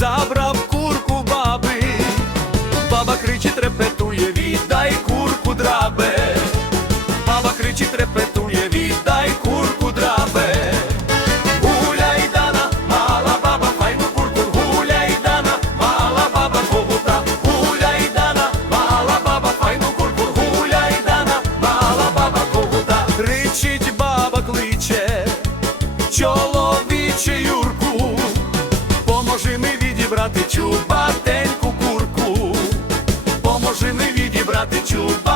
забрав курку баби, баба кричить, репетує, віддай курку драбе, баба кричить, репетує, віддай курку драбе, гуляй дана, мала баба, файну курку, гуляй дана, мала баба побута, гуляй дана, мала баба, файну курку, гуляй дана, мала баба кобута, кричить баба кличе, чоловічею чубатеньку курку, поможи не відібрати чупа.